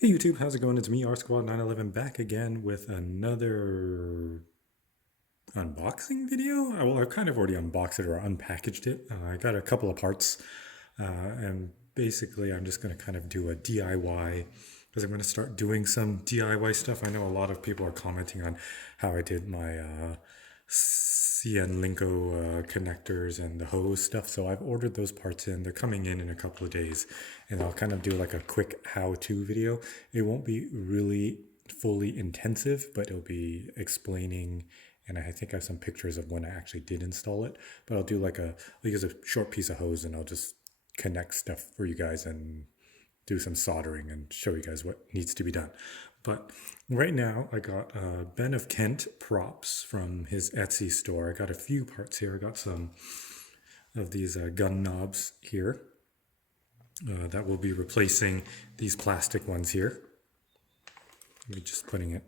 Hey YouTube, how's it going? It's me, R Squad 911, back again with another unboxing video. Well, I've kind of already unboxed it or unpackaged it. I got a couple of parts, and basically I'm just going to kind of do a DIY because I'm going to start doing some DIY stuff. I know a lot of people are commenting on how I did my CN Linko connectors and the hose stuff. So I've ordered those parts in. They're coming in a couple of days, and I'll kind of do like a quick how-to video. It won't be really fully intensive, but it'll be explaining. And I think I have some pictures of when I actually did install it. But I'll do I'll use a short piece of hose and I'll just connect stuff for you guys and do some soldering and show you guys what needs to be done. But right now, I got Ben of Kent props from his Etsy store. I got a few parts here. I got some of these gun knobs here that will be replacing these plastic ones here. I'm just putting it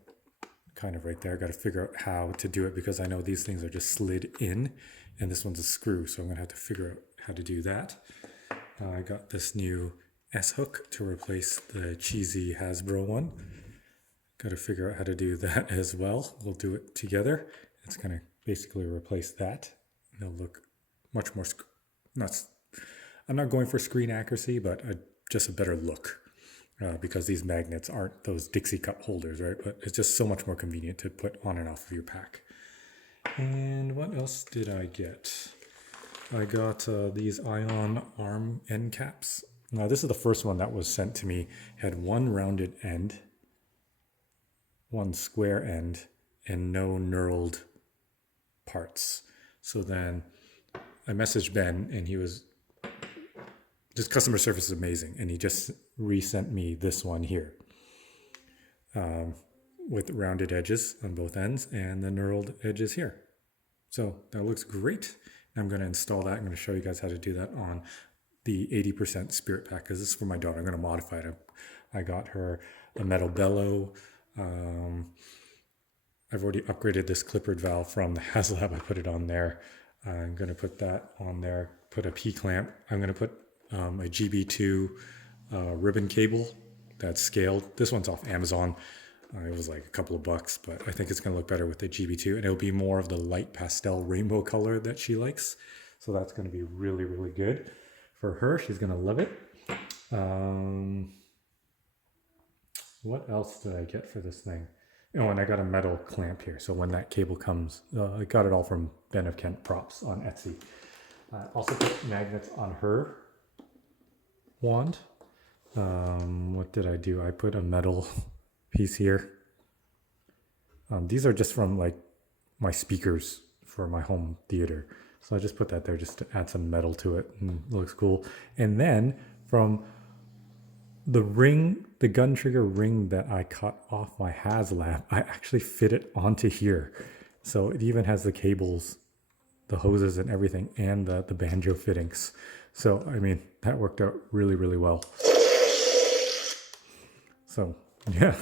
kind of right there. I got to figure out how to do it because I know these things are just slid in, and this one's a screw, so I'm gonna have to figure out how to do that. I got this new S-hook to replace the cheesy Hasbro one. Got to figure out how to do that as well. We'll do it together. It's going to basically replace that. It'll look much more, I'm not going for screen accuracy, but just a better look because these magnets aren't those Dixie cup holders, right? But it's just so much more convenient to put on and off of your pack. And what else did I get? I got these ion arm end caps. Now this is the first one that was sent to me. It had one rounded end, one square end, and no knurled parts. So then I messaged Ben, and he was just customer service is amazing, and he just resent me this one here with rounded edges on both ends and the knurled edges here. So that looks great. I'm going to install that. I'm going to show you guys how to do that on the 80% Spirit Pack because this is for my daughter. I'm going to modify it. I got her a metal bellow. I've already upgraded this clippered valve from the HasLab. I put it on there. I'm going to put that on there, put a P-clamp. I'm going to put a GB2 ribbon cable that's scaled. This one's off Amazon. It was like a couple of bucks, but I think it's going to look better with the GB2, and it'll be more of the light pastel rainbow color that she likes. So that's going to be really, really good for her. She's going to love it. What else did I get for this thing? Oh, and I got a metal clamp here. So when that cable comes, I got it all from Ben of Kent Props on Etsy. I also put magnets on her wand. What did I do? I put a metal piece here. These are just from like my speakers for my home theater. So I just put that there just to add some metal to it, and it looks cool. And then from the ring, the gun trigger ring that I cut off my HasLab, I actually fit it onto here. So it even has the cables, the hoses and everything, and the banjo fittings. So, I mean, that worked out really, really well. So, yeah,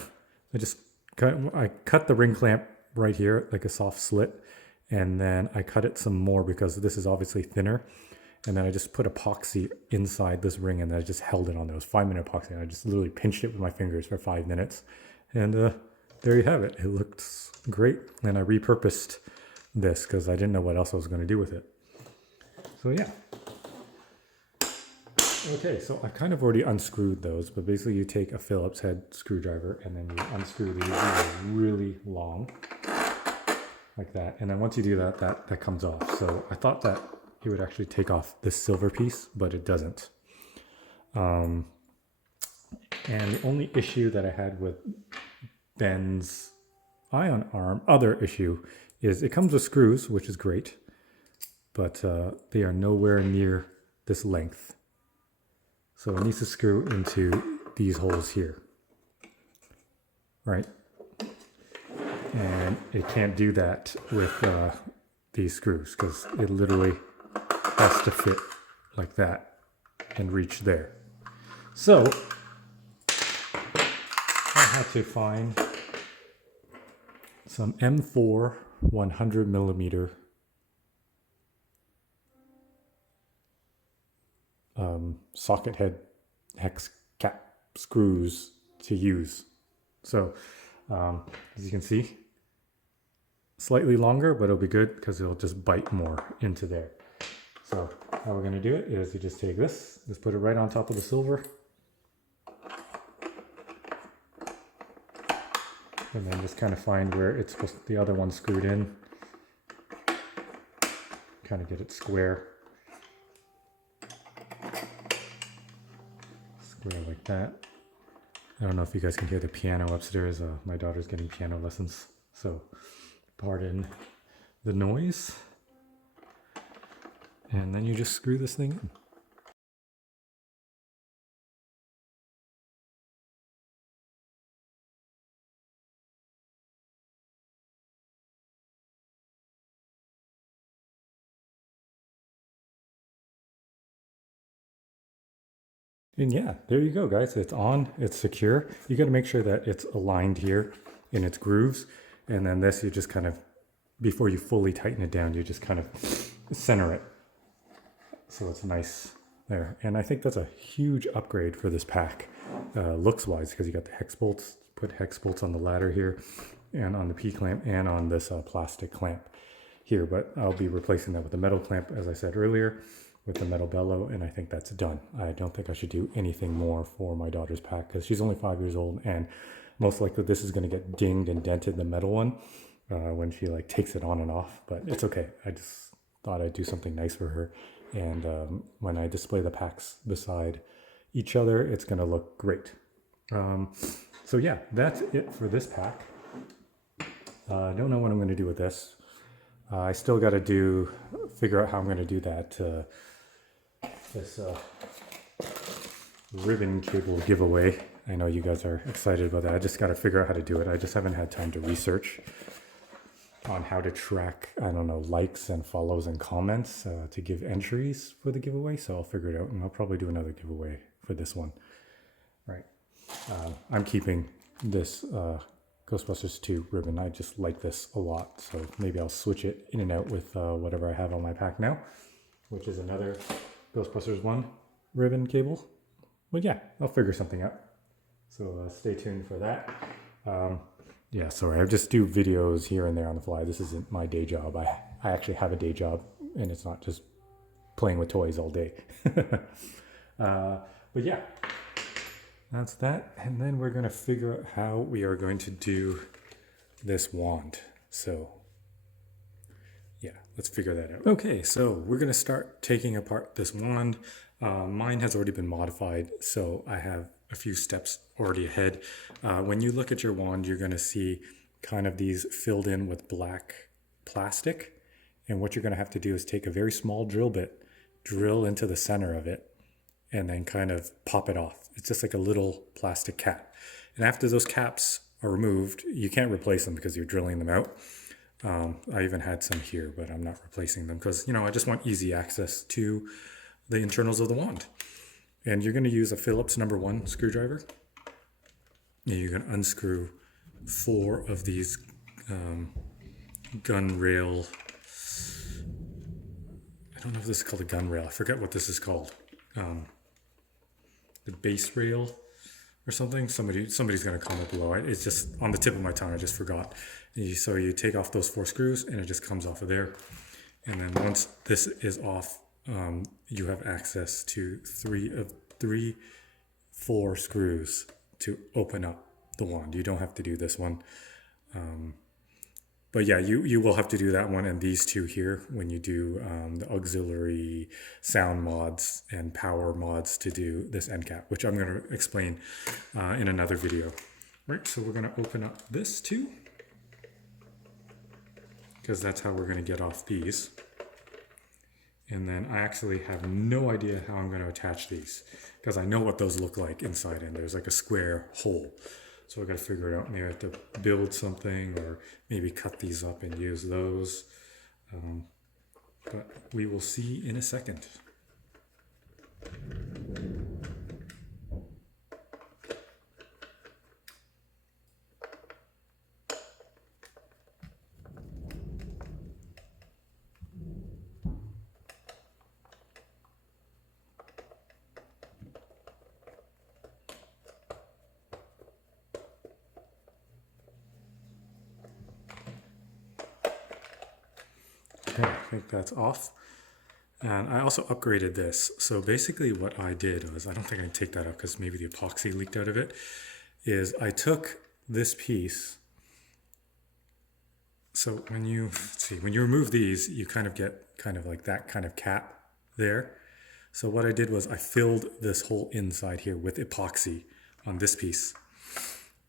I cut the ring clamp right here, like a soft slit, and then I cut it some more because this is obviously thinner. And then I just put epoxy inside this ring, and then I just held it on there. It was 5-minute epoxy, and I just literally pinched it with my fingers for 5 minutes. And there you have it. It looks great. And I repurposed this because I didn't know what else I was going to do with it. So yeah. Okay, so I kind of already unscrewed those, but basically you take a Phillips head screwdriver and then you unscrew these. These are really long, like that. And then once you do that, that comes off. So I thought that it would actually take off this silver piece, but it doesn't. And the only issue that I had with Ben's ion arm, other issue, is it comes with screws, which is great, but they are nowhere near this length. So it needs to screw into these holes here, right? And it can't do that with these screws because it literally has to fit like that and reach there. So I had to find some M4 100 millimeter socket head hex cap screws to use. So as you can see, slightly longer, but it'll be good because it'll just bite more into there. So how we're going to do it is you just take this, just put it right on top of the silver, and then just kind of find where it's supposed to, the other one screwed in, kind of get it square like that. I don't know if you guys can hear the piano upstairs. My daughter's getting piano lessons, so pardon the noise. And then you just screw this thing in. And yeah, there you go, guys. It's on, it's secure. You got to make sure that it's aligned here in its grooves. And then this, you just kind of, before you fully tighten it down, you just kind of center it. So it's nice there. And I think that's a huge upgrade for this pack, looks wise, because you got the hex bolts, put hex bolts on the ladder here and on the P-clamp and on this plastic clamp here. But I'll be replacing that with a metal clamp, as I said earlier, with the metal bellow, and I think that's done. I don't think I should do anything more for my daughter's pack because she's only 5 years old, and most likely this is going to get dinged and dented, the metal one, when she like takes it on and off. But it's okay. I just thought I'd do something nice for her, and when I display the packs beside each other, it's going to look great. So yeah, that's it for this pack. I don't know what I'm going to do with this. I still got to figure out how I'm going to do that. This ribbon cable giveaway. I know you guys are excited about that. I just got to figure out how to do it. I just haven't had time to research on how to track, I don't know, likes and follows and comments to give entries for the giveaway. So I'll figure it out, and I'll probably do another giveaway for this one. Right. I'm keeping this Ghostbusters 2 ribbon. I just like this a lot. So maybe I'll switch it in and out with whatever I have on my pack now, which is another Ghostbusters 1 ribbon cable. But yeah, I'll figure something out. So stay tuned for that. Yeah, sorry, I just do videos here and there on the fly. This isn't my day job. I actually have a day job, and it's not just playing with toys all day. But yeah, that's that. And then we're going to figure out how we are going to do this wand. So yeah, let's figure that out. Okay, so we're going to start taking apart this wand. Mine has already been modified, so I have a few steps already ahead. When you look at your wand, you're going to see kind of these filled in with black plastic. And what you're going to have to do is take a very small drill bit, drill into the center of it, and then kind of pop it off. It's just like a little plastic cap. And after those caps are removed, you can't replace them because you're drilling them out. I even had some here, but I'm not replacing them because, I just want easy access to the internals of the wand. And you're going to use a Phillips #1 screwdriver. And you're going to unscrew 4 of these gun rail. I don't know if this is called a gun rail. I forget what this is called. The base rail or something. Somebody's going to comment below. It's just on the tip of my tongue. I just forgot. So you take off those 4 screws, and it just comes off of there. And then once this is off, you have access to 4 screws to open up the wand. You don't have to do this one. But yeah, you will have to do that one and these 2 here when you do the auxiliary sound mods and power mods to do this end cap, which I'm going to explain in another video. Right, so we're going to open up this too, because that's how we're going to get off these. And then I actually have no idea how I'm going to attach these because I know what those look like inside, and there's like a square hole. So I got to figure it out. Maybe I have to build something, or maybe cut these up and use those. But we will see in a second. Okay, I think that's off. And I also upgraded this. So basically what I did was, I don't think I can take that out because maybe the epoxy leaked out of it, is I took this piece. So when you, let's see, when you remove these, you kind of get kind of like that kind of cap there. So what I did was I filled this whole inside here with epoxy on this piece.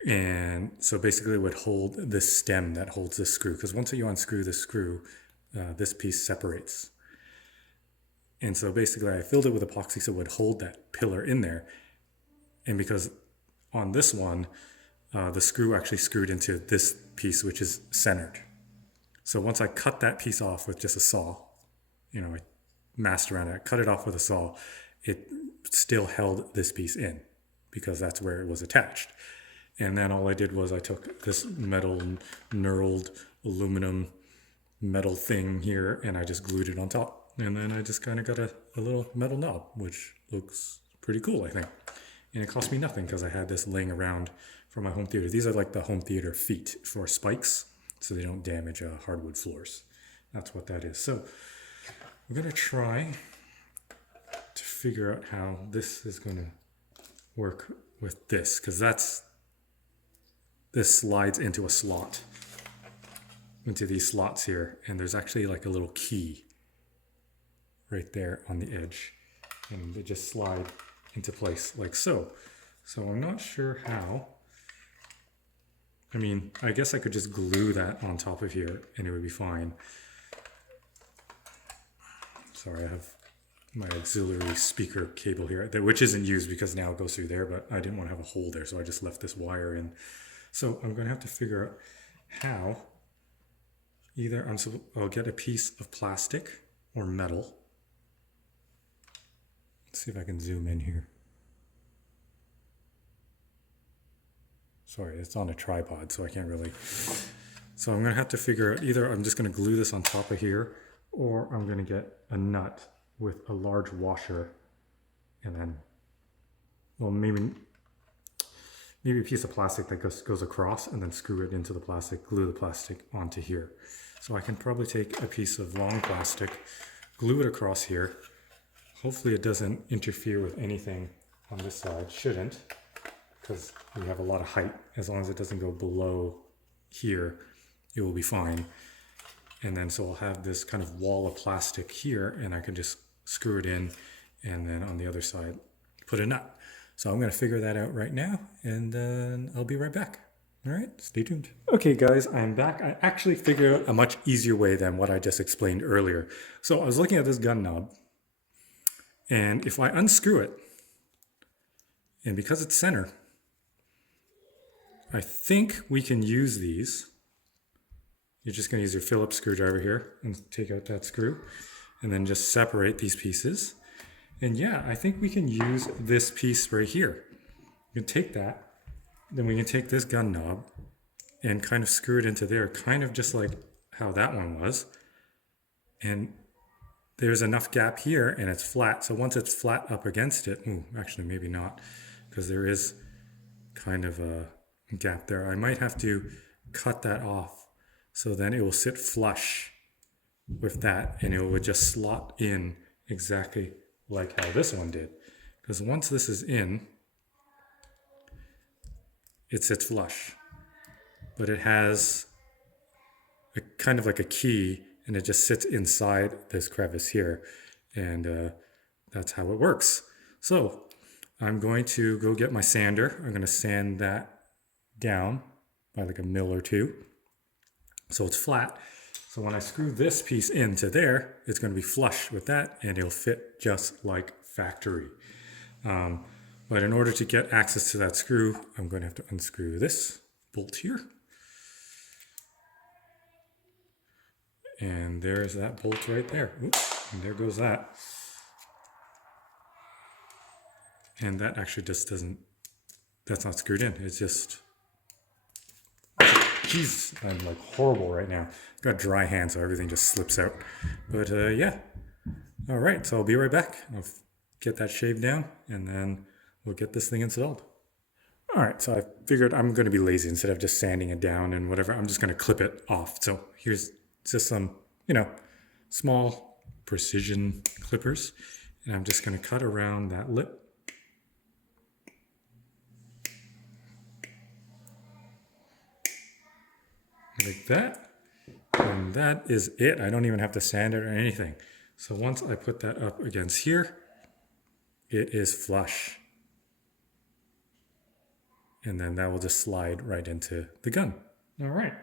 And so basically it would hold this stem that holds this screw, because once you unscrew the screw, this piece separates. And so basically I filled it with epoxy so it would hold that pillar in there. And because on this one, the screw actually screwed into this piece, which is centered. So once I cut that piece off with just a saw, I masked around it, cut it off with a saw, it still held this piece in because that's where it was attached. And then all I did was I took this metal knurled aluminum metal thing here and I just glued it on top. And then I just kind of got a little metal knob, which looks pretty cool, I think. And it cost me nothing because I had this laying around for my home theater. These are like the home theater feet for spikes, so they don't damage hardwood floors. That's what that is. So we're going to try to figure out how this is going to work with this, because this slides into a slot, into these slots here, and there's actually like a little key right there on the edge, and they just slide into place like so. So I'm not sure how. I mean, I guess I could just glue that on top of here and it would be fine. Sorry, I have my auxiliary speaker cable here, which isn't used because now it goes through there, but I didn't want to have a hole there, so I just left this wire in. So I'm going to have to figure out how. Either I'll get a piece of plastic or metal. Let's see if I can zoom in here. Sorry, it's on a tripod, so I can't really. So I'm going to have to figure out, either I'm just going to glue this on top of here, or I'm going to get a nut with a large washer and then, well, maybe a piece of plastic that goes across and then screw it into the plastic, glue the plastic onto here. So I can probably take a piece of long plastic, glue it across here. Hopefully it doesn't interfere with anything on this side. Shouldn't, because we have a lot of height. As long as it doesn't go below here, it will be fine. And then so I'll have this kind of wall of plastic here, and I can just screw it in, and then on the other side put a nut. So I'm going to figure that out right now, and then I'll be right back. All right, stay tuned. Okay guys, I'm back. I actually figured out a much easier way than what I just explained earlier. So I was looking at this gun knob, and if I unscrew it, and because it's center, I think we can use these. You're just going to use your Phillips screwdriver here and take out that screw, and then just separate these pieces. And yeah, I think we can use this piece right here. You can take that, then we can take this gun knob and kind of screw it into there, kind of just like how that one was. And there's enough gap here and it's flat. So once it's flat up against it, actually maybe not, because there is kind of a gap there. I might have to cut that off so then it will sit flush with that and it would just slot in exactly like how this one did. Because once this is in, it sits flush. But it has a kind of like a key and it just sits inside this crevice here. And that's how it works. So I'm going to go get my sander. I'm going to sand that down by like a mil or two, so it's flat. So when I screw this piece into there, it's going to be flush with that and it'll fit just like factory. But in order to get access to that screw, I'm going to have to unscrew this bolt here. And there's that bolt right there. Oops, and there goes that. And that actually just doesn't, that's not screwed in. It's just, jeez, I'm like horrible right now. I've got dry hands, so everything just slips out. But yeah. All right, so I'll be right back. I'll get that shaved down and then we'll get this thing installed. All right, so I figured I'm going to be lazy. Instead of just sanding it down and whatever, I'm just going to clip it off. So here's just some, small precision clippers, and I'm just going to cut around that lip. Like that. And that is it. I don't even have to sand it or anything. So once I put that up against here, it is flush. And then that will just slide right into the gun. All right.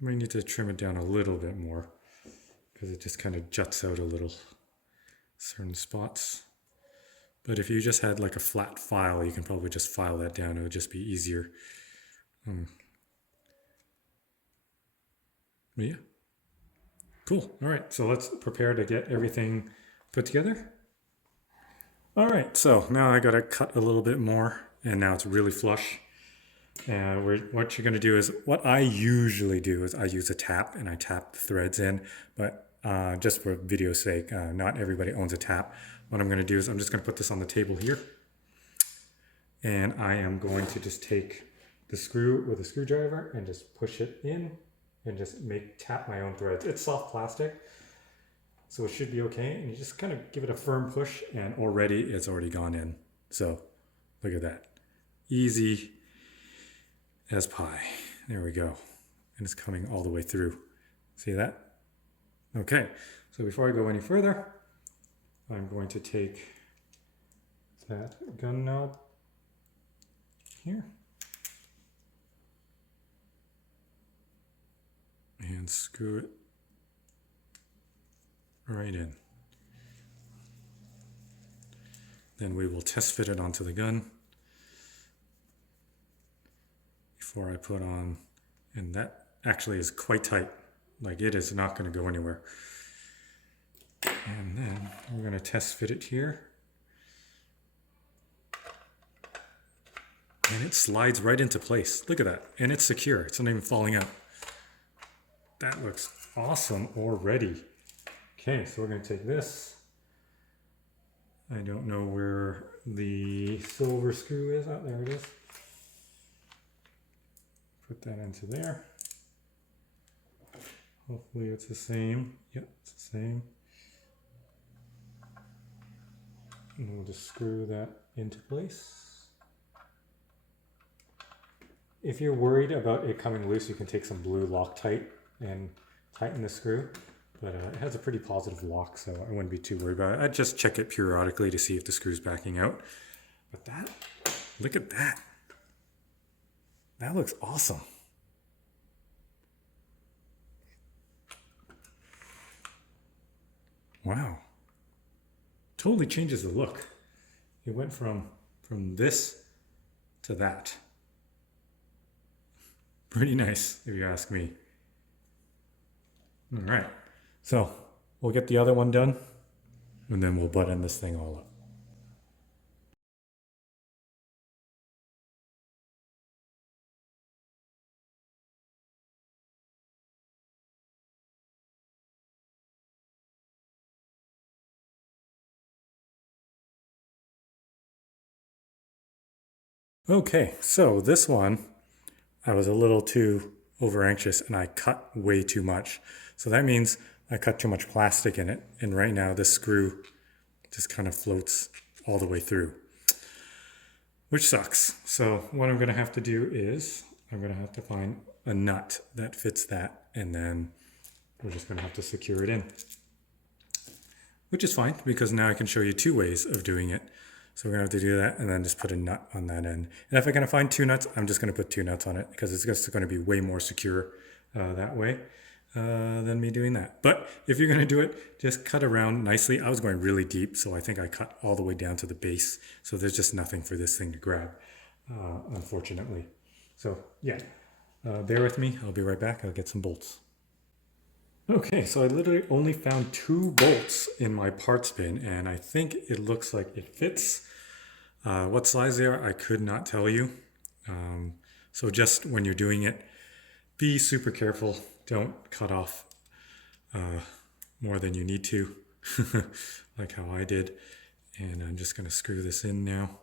We need to trim it down a little bit more because it just kind of juts out a little, certain spots. But if you just had like a flat file, you can probably just file that down. It would just be easier. But yeah. Cool. All right. So let's prepare to get everything put together. All right. So now I got to cut a little bit more, and now it's really flush. And what you're going to do is, what I usually do is I use a tap and I tap the threads in, but just for video's sake, not everybody owns a tap. What I'm going to do is I'm just going to put this on the table here, and I am going to just take the screw with a screwdriver and just push it in and just tap my own threads. It's soft plastic, so it should be okay. And you just kind of give it a firm push, and it's already gone in. So look at that. Easy as pie. There we go. And it's coming all the way through. See that? Okay. So before I go any further, I'm going to take that gun knob here and screw it right in. Then we will test fit it onto the gun before I put on, and that actually is quite tight. Like, it is not going to go anywhere. And then we're going to test fit it here. And it slides right into place. Look at that. And it's secure. It's not even falling out. That looks awesome already. Okay, so we're going to take this. I don't know where the silver screw is. Oh, there it is. Put that into there. Hopefully it's the same. Yep, it's the same. And we'll just screw that into place. If you're worried about it coming loose, you can take some blue Loctite and tighten the screw. But it has a pretty positive lock, so I wouldn't be too worried about it. I'd just check it periodically to see if the screw's backing out. But look at that. That looks awesome. Wow. Totally changes the look. It went from this to that. Pretty nice, if you ask me. All right. So we'll get the other one done, and then we'll button this thing all up. Okay, so this one, I was a little too over anxious and I cut way too much. So that means I cut too much plastic in it. And right now this screw just kind of floats all the way through, which sucks. So what I'm going to have to do is I'm going to have to find a nut that fits that, and then we're just going to have to secure it in, which is fine because now I can show you two ways of doing it. So we're going to have to do that and then just put a nut on that end. And if I can find two nuts, I'm just going to put two nuts on it because it's just going to be way more secure that way than me doing that. But if you're going to do it, just cut around nicely. I was going really deep, so I think I cut all the way down to the base. So there's just nothing for this thing to grab, unfortunately. So yeah, bear with me. I'll be right back. I'll get some bolts. Okay, so I literally only found 2 bolts in my parts bin, and I think it looks like it fits. What size they are, I could not tell you. So just when you're doing it, be super careful. Don't cut off more than you need to, like how I did. And I'm just going to screw this in now.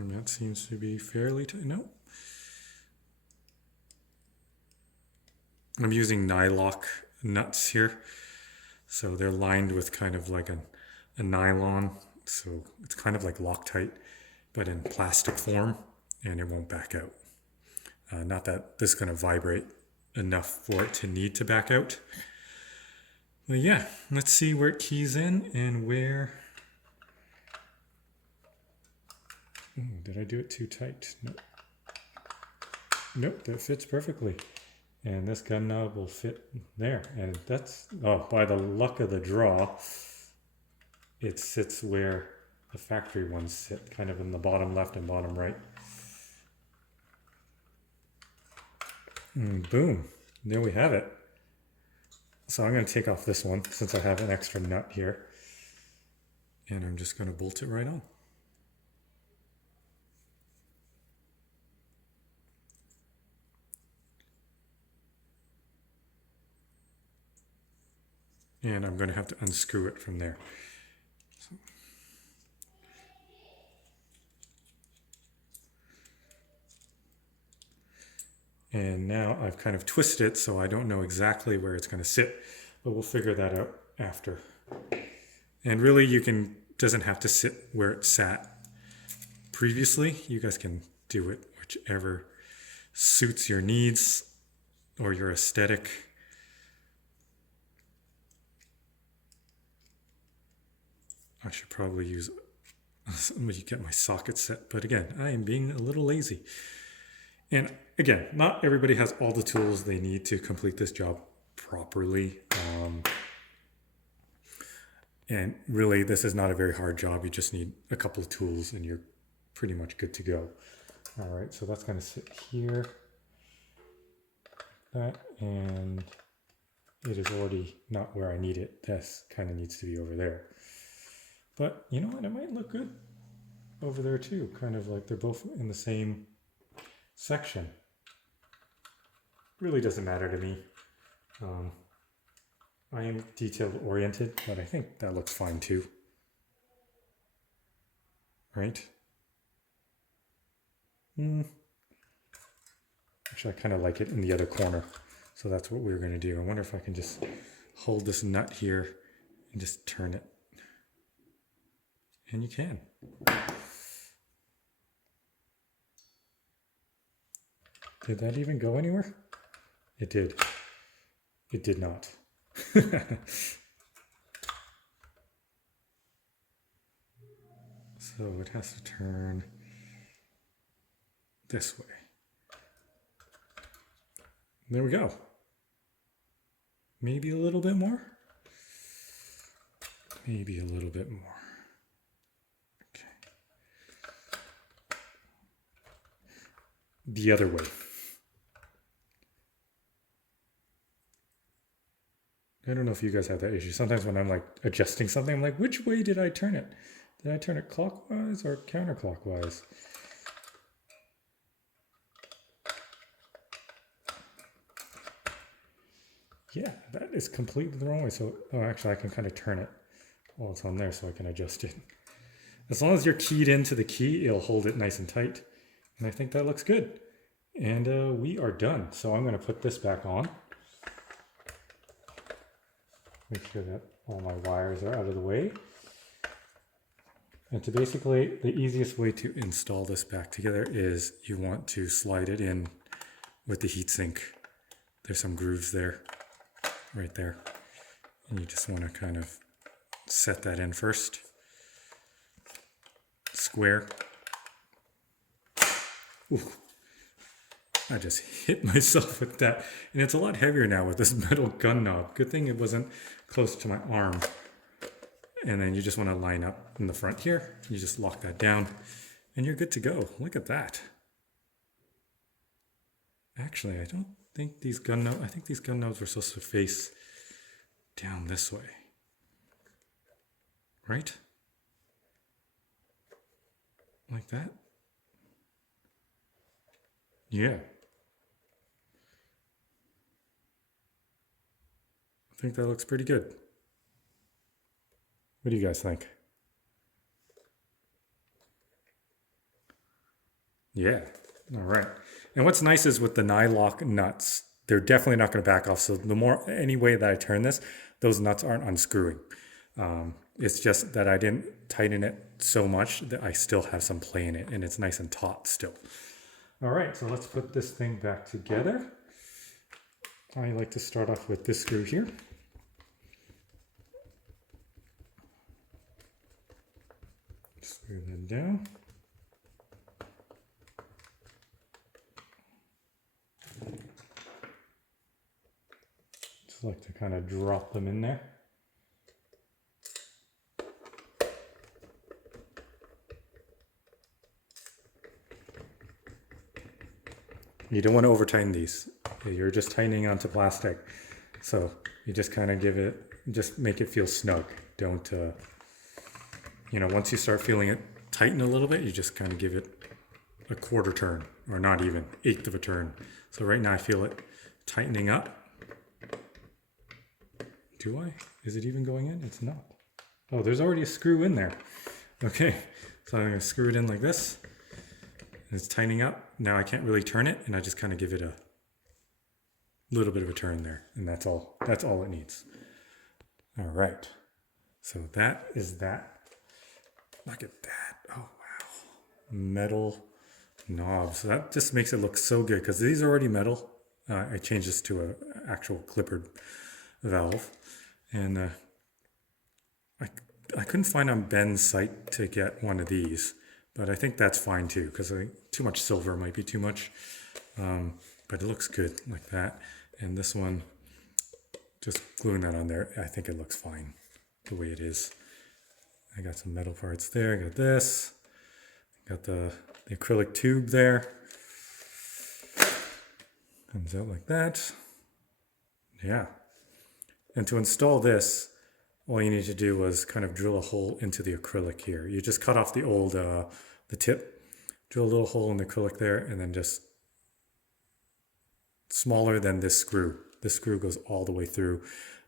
And that seems to be fairly tight. No. I'm using nylock nuts here. So they're lined with kind of like a nylon. So it's kind of like Loctite, but in plastic form, and it won't back out. Not that this is going to vibrate enough for it to need to back out. But yeah, let's see where it keys in and where... Ooh, did I do it too tight? Nope. Nope, that fits perfectly. And this gun knob will fit there. And that's, oh, by the luck of the draw, it sits where the factory ones sit, kind of in the bottom left and bottom right. And boom, there we have it. So I'm going to take off this one since I have an extra nut here. And I'm just going to bolt it right on. And I'm going to have to unscrew it from there. So. And now I've kind of twisted it so I don't know exactly where it's going to sit, but we'll figure that out after. And really doesn't have to sit where it sat previously. You guys can do it whichever suits your needs or your aesthetic. I should probably use somebody get my socket set, but again, I am being a little lazy. And again, not everybody has all the tools they need to complete this job properly. And really, this is not a very hard job. You just need a couple of tools and you're pretty much good to go. All right, so that's going to sit here. That, and it is already not where I need it. This kind of needs to be over there. But you know what? It might look good over there too. Kind of like they're both in the same section. Really doesn't matter to me. I am detail oriented, but I think that looks fine too. Right? Actually, I kind of like it in the other corner. So that's what we're going to do. I wonder if I can just hold this nut here and just turn it. And you can. Did that even go anywhere? It did. It did not. So it has to turn this way. There we go. Maybe a little bit more. Maybe a little bit more. Okay. The other way. I don't know if you guys have that issue. Sometimes when I'm like adjusting something, I'm like, which way did I turn it? Did I turn it clockwise or counterclockwise? Yeah, that is completely the wrong way. So, oh, actually I can kind of turn it while it's on there so I can adjust it. As long as you're keyed into the key, it'll hold it nice and tight. And I think that looks good. And we are done. So I'm going to put this back on. Make sure that all my wires are out of the way. And to basically, the easiest way to install this back together is you want to slide it in with the heatsink. There's some grooves there, right there. And you just want to kind of set that in first. Square. Ooh. I just hit myself with that. And it's a lot heavier now with this metal gun knob. Good thing it wasn't close to my arm. And then you just want to line up in the front here. You just lock that down and you're good to go. Look at that. Actually, I don't think these gun knobs, I think these gun knobs were supposed to face down this way. Right? Like that? Yeah. I think that looks pretty good. What do you guys think? Yeah. All right. And what's nice is with the nylock nuts, they're definitely not going to back off. So the more, any way that I turn this, those nuts aren't unscrewing. It's just that I didn't tighten it so much that I still have some play in it, and it's nice and taut still. All right, so let's put this thing back together. I like to start off with this screw here. Screw that down. Just like to kind of drop them in there. You don't want to over tighten these. You're just tightening onto plastic. So you just kind of give it, just make it feel snug. Don't, once you start feeling it tighten a little bit, you just kind of give it a quarter turn, or not even, eighth of a turn. So right now I feel it tightening up. Do I? Is it even going in? It's not. Oh, there's already a screw in there. Okay, so I'm going to screw it in like this. It's tightening up. Now I can't really turn it, and I just kind of give it a little bit of a turn there, and that's all it needs. All right, so that is that. Look at that. Oh wow, metal knobs. So that just makes it look so good because these are already metal. I changed this to an actual clippered valve, and I couldn't find on Ben's site to get one of these. But I think that's fine too, because too much silver might be too much. But it looks good like that. And this one, just gluing that on there, I think it looks fine the way it is. I got some metal parts there. I got this. Got the acrylic tube there. Comes out like that. Yeah. And to install this, all you need to do was kind of drill a hole into the acrylic here. You just cut off the old, the tip, drill a little hole in the acrylic there, and then just smaller than this screw. This screw goes all the way through.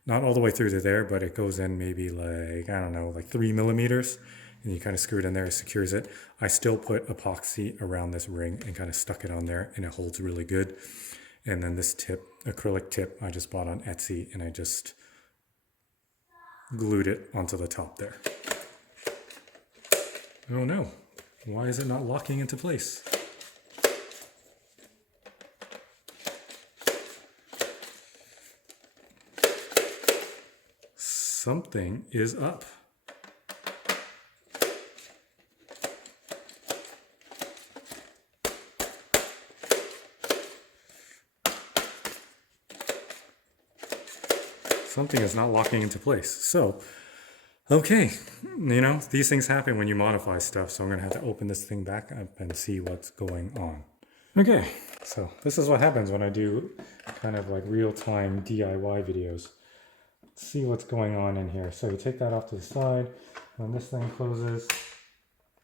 Not all the way through to there, but it goes in maybe like, I don't know, like 3 millimeters. And you kind of screw it in there, it secures it. I still put epoxy around this ring and kind of stuck it on there, and it holds really good. And then this tip, acrylic tip, I just bought on Etsy, and I just glued it onto the top there. Oh no, why is it not locking into place? Something is up. Something is not locking into place. So, okay, these things happen when you modify stuff. So I'm gonna have to open this thing back up and see what's going on. Okay, so this is what happens when I do kind of like real-time DIY videos. Let's see what's going on in here. So you take that off to the side. When this thing closes,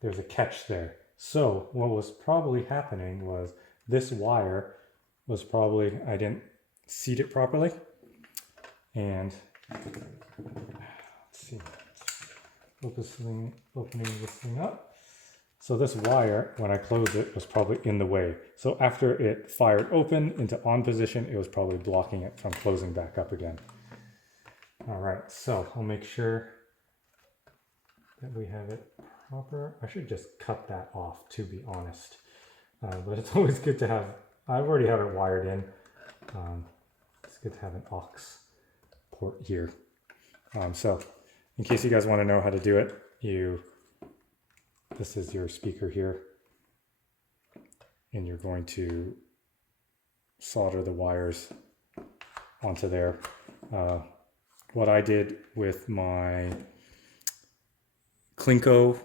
there's a catch there. So what was probably happening was this wire was probably, I didn't seat it properly. And let's see, opening this thing up. So this wire, when I closed it, was probably in the way. So after it fired open into on position, it was probably blocking it from closing back up again. All right, so I'll make sure that we have it proper. I should just cut that off, to be honest. But it's always good to have, I already have it wired in. It's good to have an aux port here. So in case you guys want to know how to do it, this is your speaker here, and you're going to solder the wires onto there. What I did with my Klinko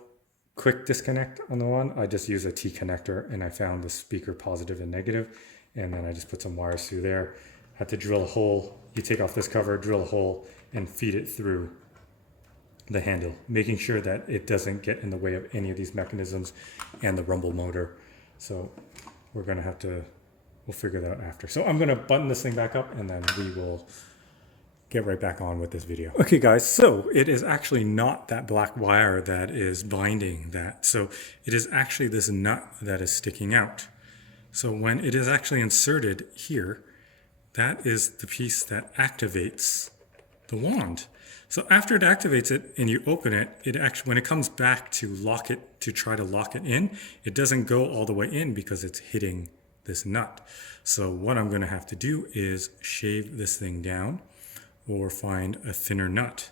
quick disconnect on the one, I just used a T connector, and I found the speaker positive and negative, and then I just put some wires through there. Had to drill a hole. You take off this cover, drill a hole, and feed it through the handle, making sure that it doesn't get in the way of any of these mechanisms and the rumble motor. So we're gonna have to, we'll figure that out after. So I'm gonna button this thing back up, and then we will get right back on with this video. Okay guys, so it is actually not that black wire that is binding that. So it is actually this nut that is sticking out. So when it is actually inserted here, that is the piece that activates the wand. So after it activates it and you open it, it actually, when it comes back to lock it, to try to lock it in, it doesn't go all the way in because it's hitting this nut. So what I'm going to have to do is shave this thing down or find a thinner nut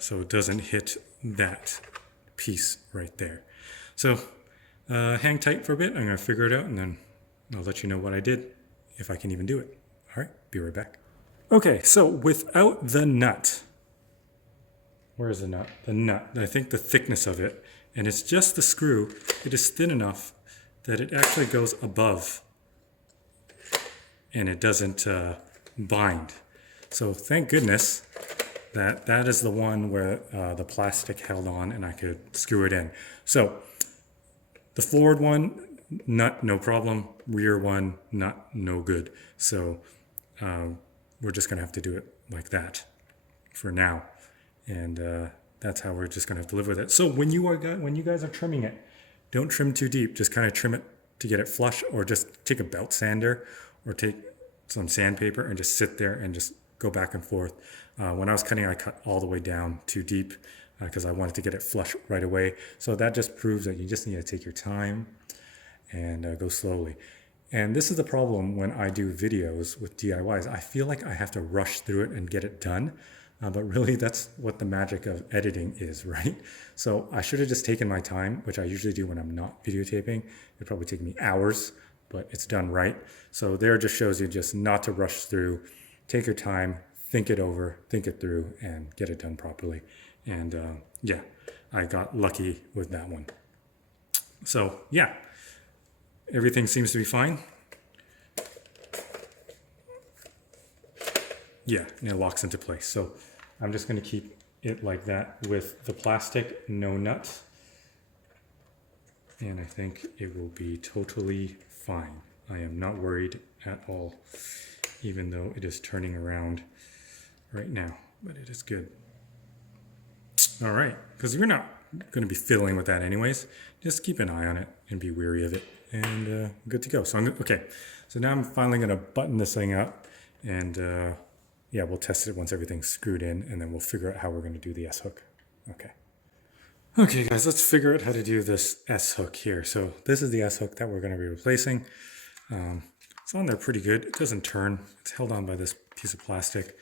so it doesn't hit that piece right there. So hang tight for a bit. I'm going to figure it out and then I'll let you know what I did, if I can even do it. All right, be right back. Okay, so without the nut, where is the nut? The nut, I think the thickness of it, and it's just the screw, it is thin enough that it actually goes above and it doesn't bind. So thank goodness that that is the one where the plastic held on and I could screw it in. So the forward one, nut, no problem. Rear one, nut, no good. So we're just going to have to do it like that for now. And that's how we're just going to have to live with it. So when you guys are trimming it, don't trim too deep. Just kind of trim it to get it flush, or just take a belt sander or take some sandpaper and just sit there and just go back and forth. When I was cutting, I cut all the way down too deep because I wanted to get it flush right away. So that just proves that you just need to take your time and go slowly. And this is the problem when I do videos with DIYs. I feel like I have to rush through it and get it done. But really, that's what the magic of editing is, right? So I should have just taken my time, which I usually do when I'm not videotaping. It'd probably take me hours, but it's done right. So there just shows you just not to rush through. Take your time, think it over, think it through, and get it done properly. And yeah, I got lucky with that one. So yeah. Everything seems to be fine. Yeah, and it locks into place. So I'm just going to keep it like that with the plastic, no nut. And I think it will be totally fine. I am not worried at all, even though it is turning around right now, but it is good. All right, because we're not going to be fiddling with that anyways. Just keep an eye on it and be wary of it. And good to go. So okay, so now I'm finally going to button this thing up, and yeah, we'll test it once everything's screwed in, and then we'll figure out how we're going to do the S-hook. Okay guys, let's figure out how to do this S-hook here. So this is the S-hook that we're going to be replacing. It's on there pretty good. It doesn't turn. It's held on by this piece of plastic,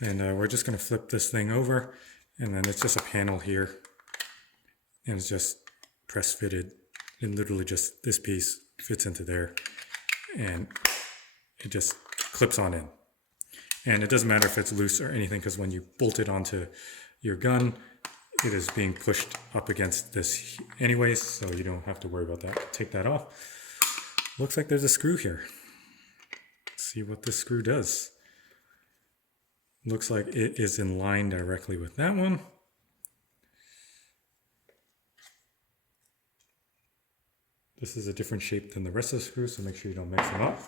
and we're just going to flip this thing over, and then it's just a panel here, and it's just press fitted. And literally just this piece fits into there and it just clips on in. And it doesn't matter if it's loose or anything, because when you bolt it onto your gun, it is being pushed up against this anyways, so you don't have to worry about that. Take that off. Looks like there's a screw here. Let's see what this screw does. Looks like it is in line directly with that one. This is a different shape than the rest of the screws, so make sure you don't mix them up.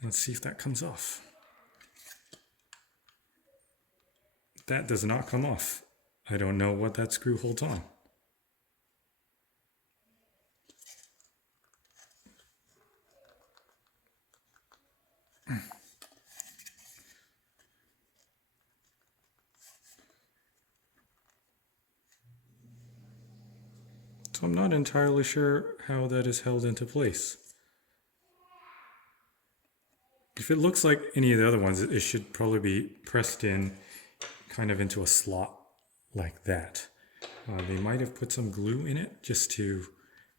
And let's see if that comes off. That does not come off. I don't know what that screw holds on. So I'm not entirely sure how that is held into place. If it looks like any of the other ones, it should probably be pressed in kind of into a slot like that. They might have put some glue in it just to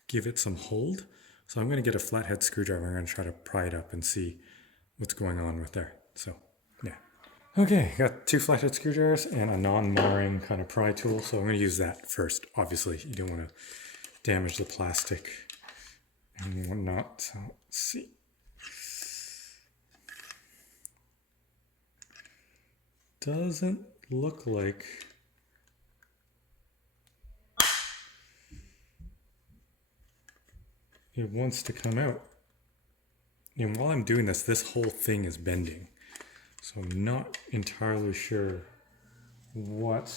give it some hold. So I'm going to get a flathead screwdriver. I'm going to try to pry it up and see what's going on with there. So yeah. Okay, got 2 flathead screwdrivers and a non-marring kind of pry tool. So I'm going to use that first. Obviously, you don't want to damage the plastic and whatnot. So let's see. Doesn't look like it wants to come out. And while I'm doing this, this whole thing is bending. So I'm not entirely sure what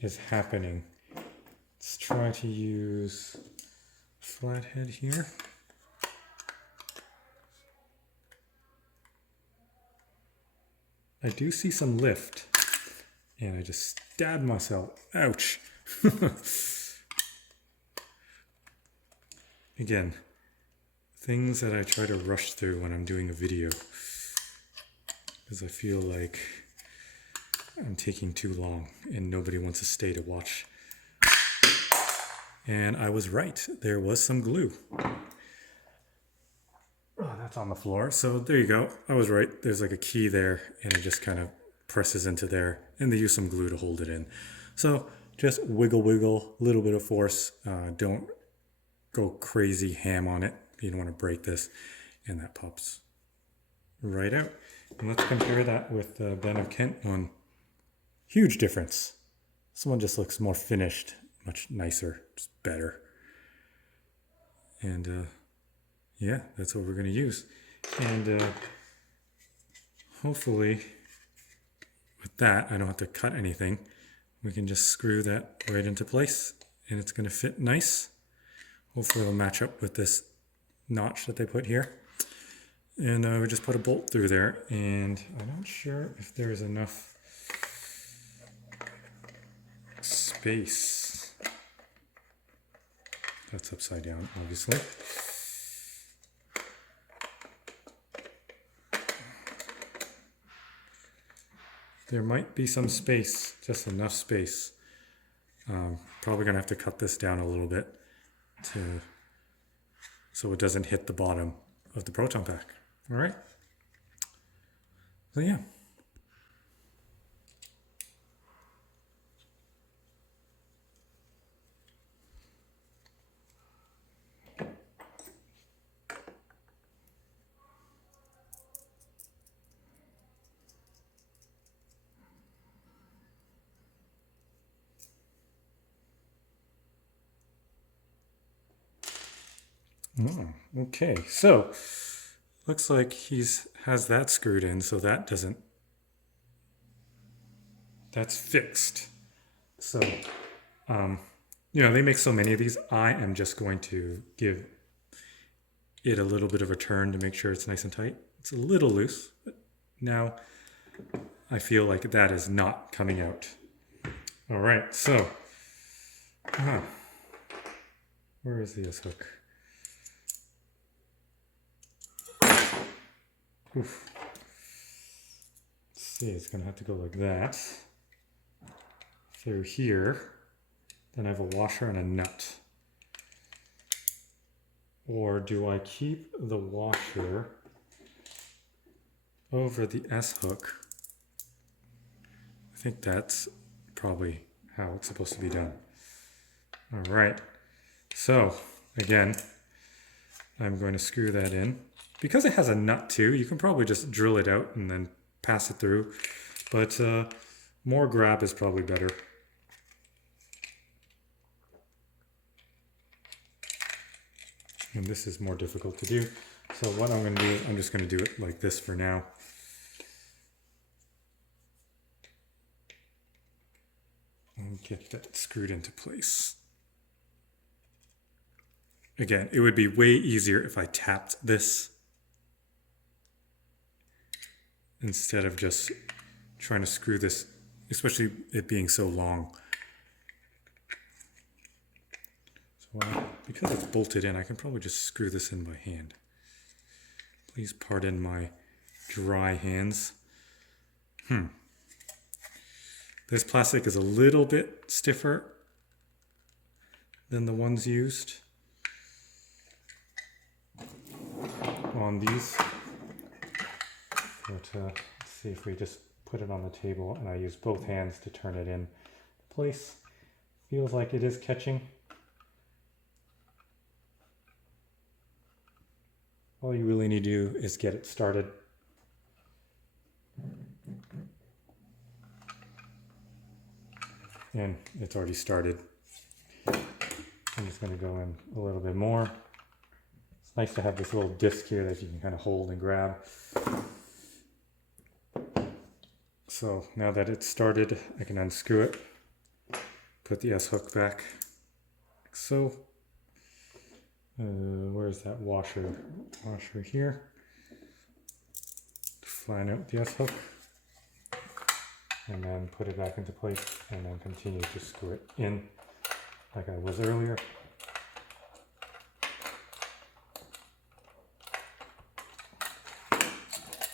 is happening. Let's try to use flathead here. I do see some lift, and I just stabbed myself. Ouch. Again, things that I try to rush through when I'm doing a video, because I feel like I'm taking too long and nobody wants to stay to watch. And I was right, there was some glue. Oh, that's on the floor. So there you go. I was right. There's like a key there, and it just kind of presses into there, and they use some glue to hold it in. So just wiggle, wiggle, a little bit of force. Don't go crazy ham on it. You don't want to break this, and that pops right out. And let's compare that with the Ben of Kent one. Huge difference. This one just looks more finished, much nicer, just better. And yeah, that's what we're going to use. And hopefully with that, I don't have to cut anything. We can just screw that right into place, and it's going to fit nice. Hopefully it'll match up with this notch that they put here. And we just put a bolt through there, and I'm not sure if there's enough space. That's upside down, obviously. There might be some space, just enough space. Probably gonna have to cut this down a little bit so it doesn't hit the bottom of the Proton pack. All right. So yeah. Oh, okay, so looks like has that screwed in, so that's fixed. So, they make so many of these. I am just going to give it a little bit of a turn to make sure it's nice and tight. It's a little loose, but now I feel like that is not coming out. All right, so, where is the S-hook? Oof. Let's see, it's gonna have to go like that through here. Then I have a washer and a nut. Or do I keep the washer over the S-hook? I think that's probably how it's supposed to be done. All right, so again, I'm going to screw that in. Because it has a nut too, you can probably just drill it out and then pass it through. But more grab is probably better. And this is more difficult to do. So what I'm going to do is I'm just going to do it like this for now. And get that screwed into place. Again, it would be way easier if I tapped this instead of just trying to screw this, especially it being so long. So because it's bolted in, I can probably just screw this in by hand. Please pardon my dry hands. This plastic is a little bit stiffer than the ones used on these. But let's see if we just put it on the table and I use both hands to turn it in place. Feels like it is catching. All you really need to do is get it started. And it's already started. I'm just going to go in a little bit more. It's nice to have this little disc here that you can kind of hold and grab. So now that it's started, I can unscrew it, put the S-hook back, like so. Where's that washer? Washer here. Flatten out the S-hook, and then put it back into place, and then continue to screw it in like I was earlier.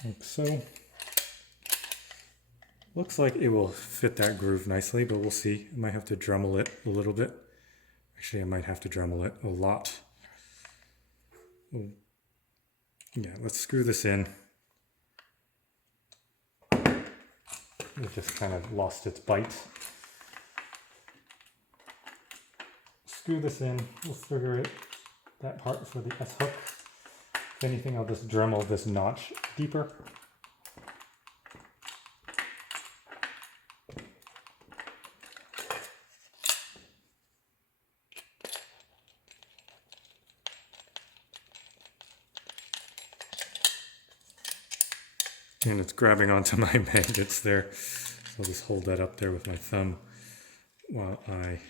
Like so. Looks like it will fit that groove nicely, but we'll see. I might have to Dremel it a little bit. Actually, I might have to Dremel it a lot. Yeah, let's screw this in. It just kind of lost its bite. Screw this in. We'll figure it that part for the S-hook. If anything, I'll just Dremel this notch deeper. And it's grabbing onto my magnets there. So I'll just hold that up there with my thumb while I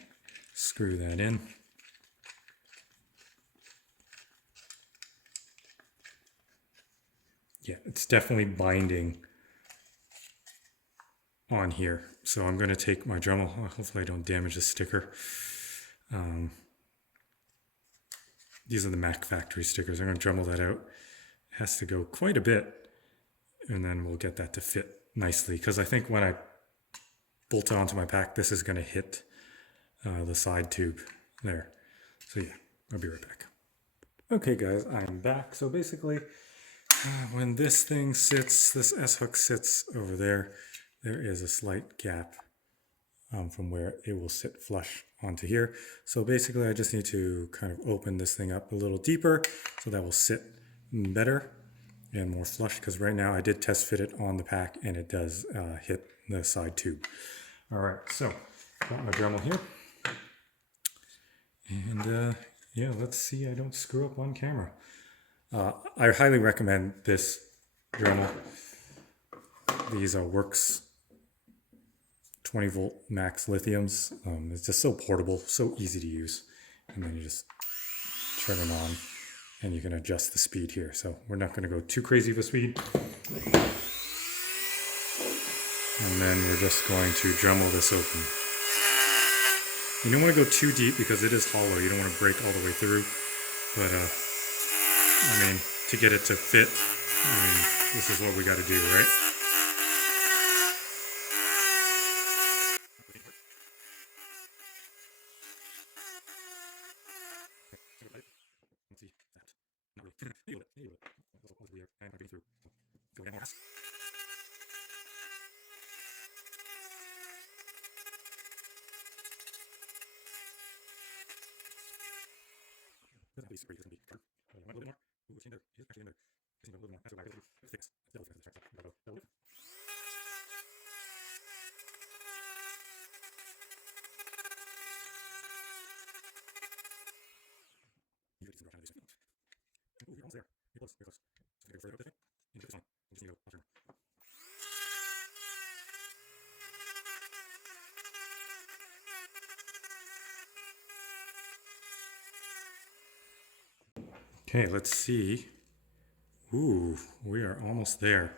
screw that in. Yeah, it's definitely binding on here. So I'm going to take my Dremel. Hopefully I don't damage the sticker. These are the Mac Factory stickers. I'm going to Dremel that out. It has to go quite a bit. And then we'll get that to fit nicely. Because I think when I bolt it onto my pack, this is going to hit the side tube there. So yeah, I'll be right back. Okay guys, I am back. So basically, when this thing sits, this S-hook sits over there, there is a slight gap from where it will sit flush onto here. So basically I just need to kind of open this thing up a little deeper so that will sit better and more flush, because right now I did test fit it on the pack and it does hit the side tube. All right, so got my Dremel here. And yeah, let's see I don't screw up on camera. I highly recommend this Dremel. These are Works 20 volt max lithiums. It's just so portable, so easy to use. And then you just turn it on and you can adjust the speed here. So we're not going to go too crazy of a speed. And then we're just going to Dremel this open. You don't want to go too deep because it is hollow. You don't want to break all the way through. But I mean, to get it to fit, I mean, this is what we got to do, right? Okay, let's see. Ooh, we are almost there.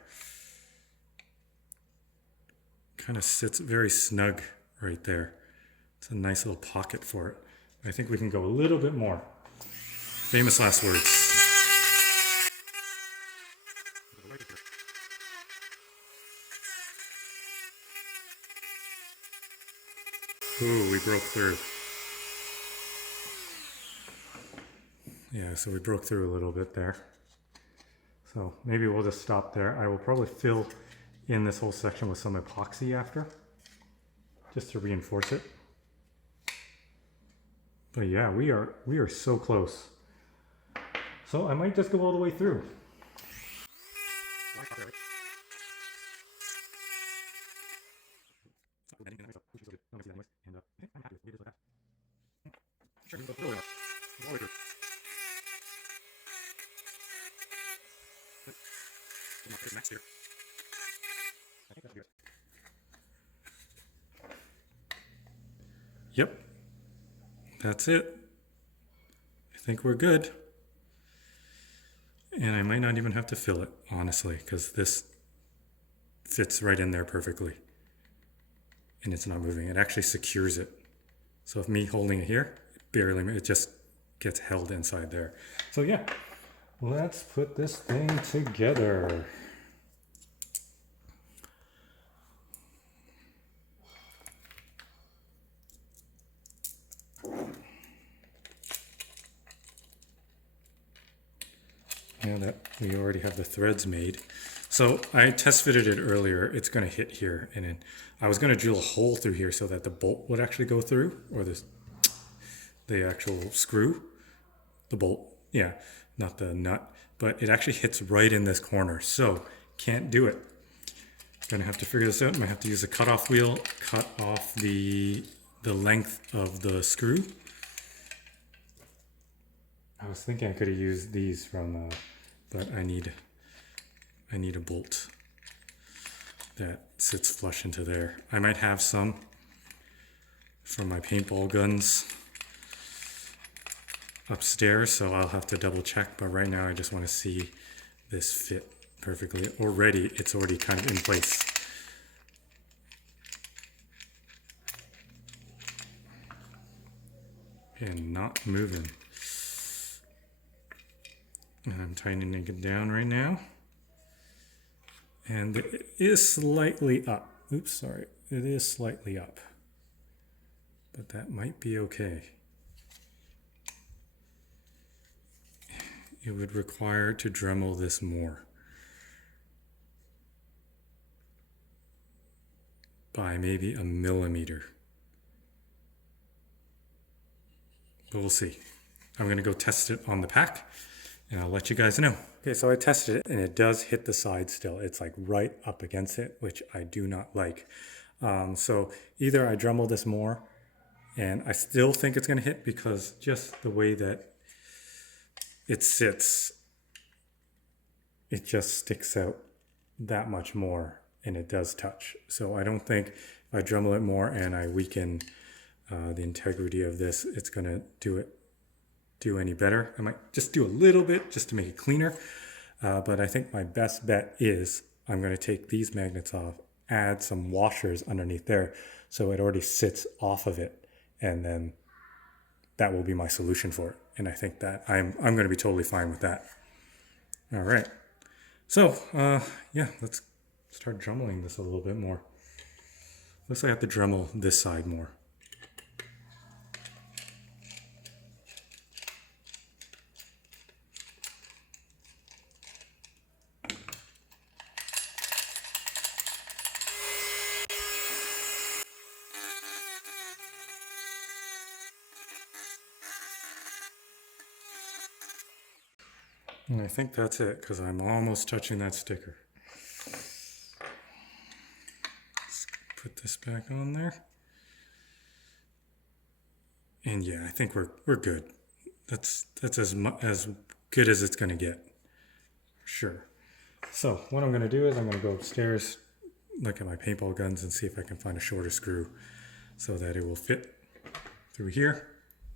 Kind of sits very snug right there. It's a nice little pocket for it. I think we can go a little bit more. Famous last words. Ooh, we broke through. Yeah, so we broke through a little bit there. So maybe we'll just stop there. I will probably fill in this whole section with some epoxy after, just to reinforce it. But yeah, we are so close. So I might just go all the way through. Yep, that's it. I think we're good. And I might not even have to fill it, honestly, because this fits right in there perfectly. And it's not moving. It actually secures it. So if me holding it here, it just gets held inside there. So yeah, let's put this thing together. Now that we already have the threads made. So I test fitted it earlier. It's going to hit here. And then I was going to drill a hole through here so that the bolt would actually go through, or the actual screw. The bolt, yeah, not the nut. But it actually hits right in this corner. So can't do it. Gonna have to figure this out. I might have to use a cutoff wheel, cut off the length of the screw. I was thinking I could have used these from, but I need a bolt that sits flush into there. I might have some from my paintball guns upstairs, so I'll have to double check. But right now I just want to see this fit perfectly. It's already kind of in place. And not moving. And I'm tightening it down right now. And it is slightly up. Oops, sorry. It is slightly up. But that might be okay. It would require to Dremel this more. By maybe a millimeter. But we'll see. I'm going to go test it on the pack. And I'll let you guys know. Okay, so I tested it and it does hit the side still. It's like right up against it, which I do not like. So either I Dremel this more, and I still think it's gonna hit because just the way that it sits, it just sticks out that much more and it does touch. So I don't think if I Dremel it more and I weaken the integrity of this, it's gonna do any better. I might just do a little bit just to make it cleaner. But I think my best bet is I'm going to take these magnets off, add some washers underneath there so it already sits off of it. And then that will be my solution for it. And I think that I'm going to be totally fine with that. All right. So, yeah, let's start Dremeling this a little bit more. Looks like I have to Dremel this side more. And I think that's it, because I'm almost touching that sticker. Let's put this back on there. And yeah, I think we're good. That's as good as it's going to get. Sure. So what I'm going to do is I'm going to go upstairs, look at my paintball guns, and see if I can find a shorter screw so that it will fit through here.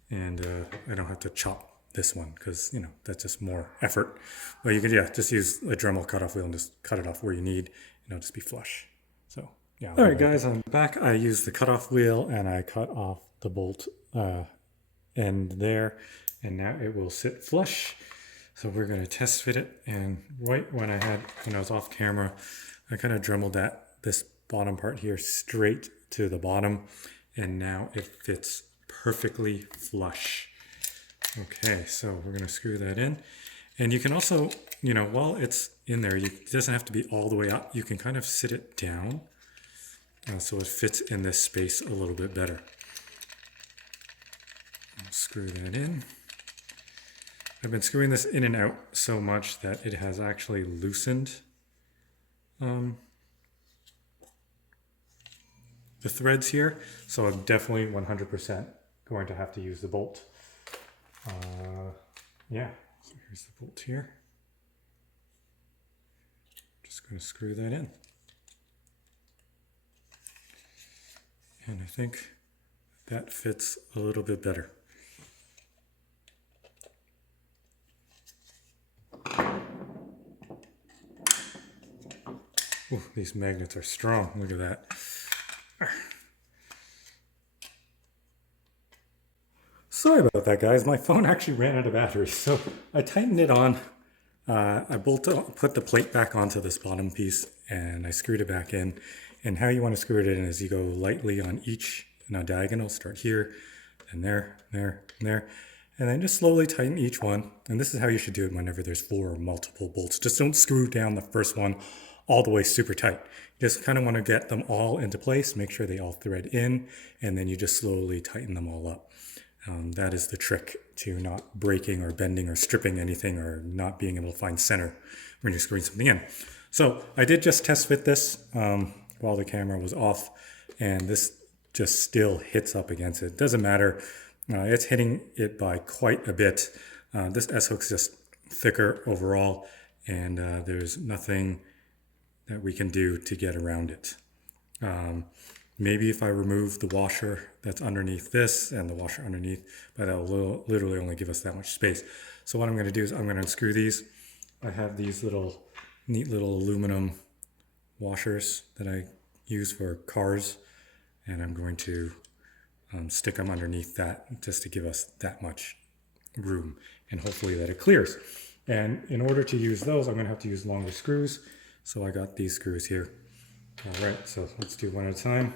And I don't have to chop this one because, you know, that's just more effort. Well, you can, yeah, just use a Dremel cutoff wheel and just cut it off where you need, and it'll just be flush. So, yeah. All right, guys, I'm back. I used the cutoff wheel and I cut off the bolt end there, and now it will sit flush. So we're going to test fit it. And right when I was off camera, I kind of Dremeled this bottom part here straight to the bottom, and now it fits perfectly flush. Okay, so we're going to screw that in. And you can also, you know, while it's in there, it doesn't have to be all the way up. You can kind of sit it down so it fits in this space a little bit better. I'll screw that in. I've been screwing this in and out so much that it has actually loosened the threads here. So I'm definitely 100% going to have to use the bolt. Yeah, so here's the bolt here. Just going to screw that in. And I think that fits a little bit better. Ooh, these magnets are strong. Look at that. Sorry about that, guys. My phone actually ran out of battery, so I tightened it on. I put the plate back onto this bottom piece, and I screwed it back in. And how you want to screw it in is you go lightly on each diagonal. Start here, and there, there, and there. And then just slowly tighten each one. And this is how you should do it whenever there's 4 or multiple bolts. Just don't screw down the first one all the way super tight. You just kind of want to get them all into place, make sure they all thread in, and then you just slowly tighten them all up. That is the trick to not breaking or bending or stripping anything or not being able to find center when you're screwing something in. So I did just test fit this while the camera was off, and this just still hits up against it. Doesn't matter. It's hitting it by quite a bit. This S-hook's just thicker overall, and there's nothing that we can do to get around it. Maybe if I remove the washer that's underneath this and the washer underneath, but that'll literally only give us that much space. So what I'm going to do is I'm going to unscrew these. I have these neat little aluminum washers that I use for cars, and I'm going to stick them underneath that just to give us that much room, and hopefully that it clears. And in order to use those, I'm going to have to use longer screws. So I got these screws here. All right, so let's do one at a time.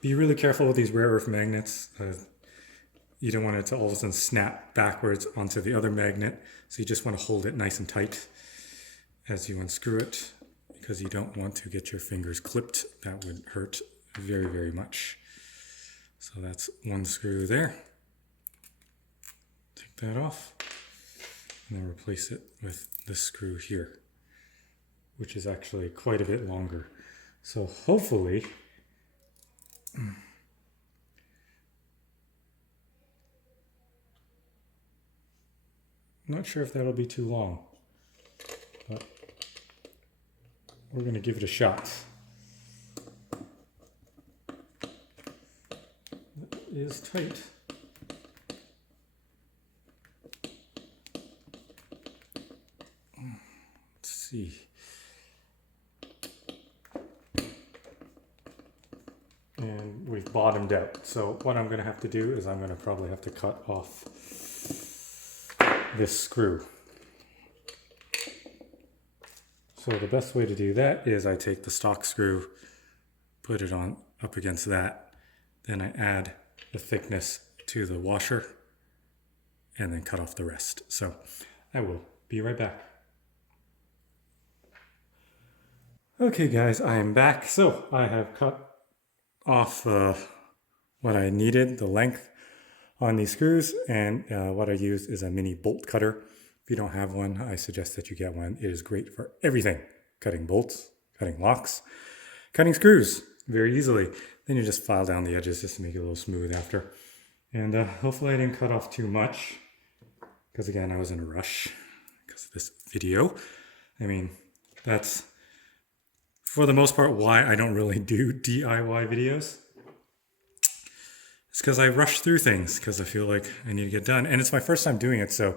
Be really careful with these rare earth magnets. You don't want it to all of a sudden snap backwards onto the other magnet. So you just want to hold it nice and tight as you unscrew it, because you don't want to get your fingers clipped. That would hurt very, very much. So that's one screw there. Take that off and then replace it with this screw here, which is actually quite a bit longer. So hopefully, not sure if that'll be too long, but we're going to give it a shot. It is tight. Let's see. And we've bottomed out. So what I'm going to have to do is I'm going to probably have to cut off this screw. So the best way to do that is I take the stock screw, put it on up against that, then I add the thickness to the washer, and then cut off the rest. So I will be right back. Okay guys, I am back. So I have cut off what I needed, the length on these screws, and what I used is a mini bolt cutter. If you don't have one, I suggest that you get one. It is great for everything. Cutting bolts, cutting locks, cutting screws very easily. Then you just file down the edges just to make it a little smooth after. And hopefully I didn't cut off too much, because again, I was in a rush because of this video. I mean, that's for the most part why I don't really do DIY videos. It's because I rush through things because I feel like I need to get done. And it's my first time doing it, so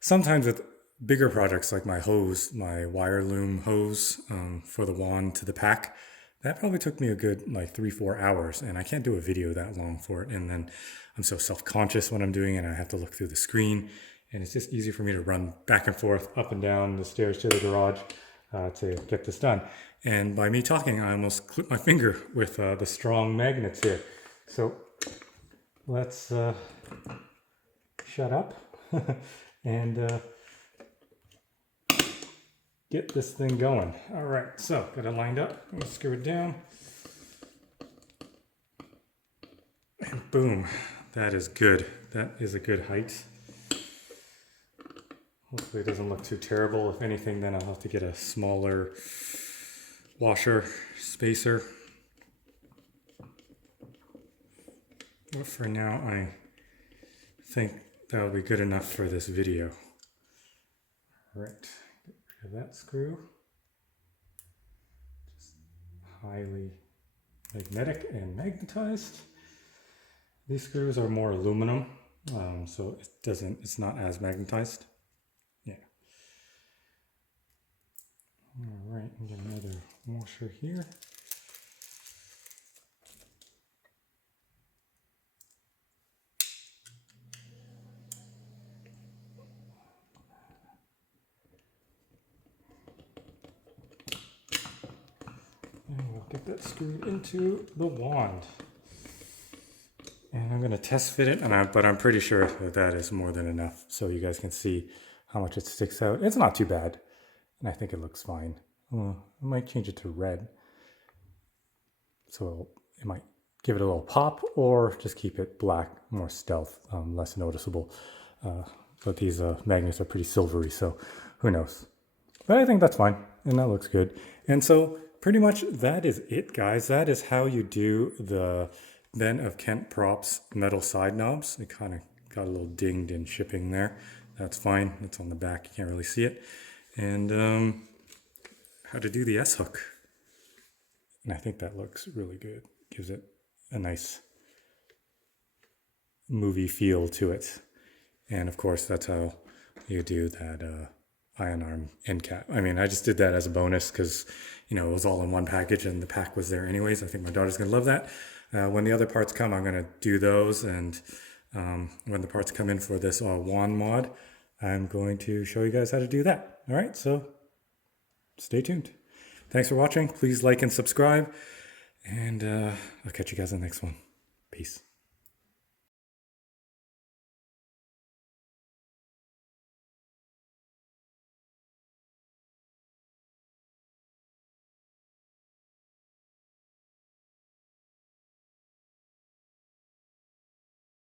sometimes with bigger projects like my hose, my wire loom hose for the wand to the pack, that probably took me a good like 3-4 hours, and I can't do a video that long for it. And then I'm so self-conscious when I'm doing it, I have to look through the screen, and it's just easy for me to run back and forth, up and down the stairs to the garage to get this done. And by me talking, I almost clipped my finger with the strong magnets here. So let's shut up and get this thing going. All right, so got it lined up. I'm gonna screw it down. And boom, that is good. That is a good height. Hopefully it doesn't look too terrible. If anything, then I'll have to get a smaller washer spacer. But for now, I think that'll be good enough for this video. All right. Get rid of that screw. Just highly magnetic and magnetized. These screws are more aluminum, so it's not as magnetized. Yeah. All right, and get another washer here. And we'll get that screwed into the wand. And I'm going to test fit it, but I'm pretty sure that is more than enough, so you guys can see how much it sticks out. It's not too bad, and I think it looks fine. I might change it to red, so it might give it a little pop, or just keep it black, more stealth, less noticeable. But these magnets are pretty silvery, so who knows. But I think that's fine, and that looks good. And so pretty much that is it, guys. That is how you do the Ben of Kent Props metal side knobs. It kind of got a little dinged in shipping there. That's fine. It's on the back. You can't really see it. And how to do the S-hook. And I think that looks really good. Gives it a nice movie feel to it. And of course, that's how you do that ion arm end cap. I mean, I just did that as a bonus because, you know, it was all in one package and the pack was there anyways. I think my daughter's going to love that. When the other parts come, I'm going to do those. And when the parts come in for this wand mod, I'm going to show you guys how to do that. All right, so stay tuned. Thanks for watching. Please like and subscribe. And I'll catch you guys in the next one. Peace.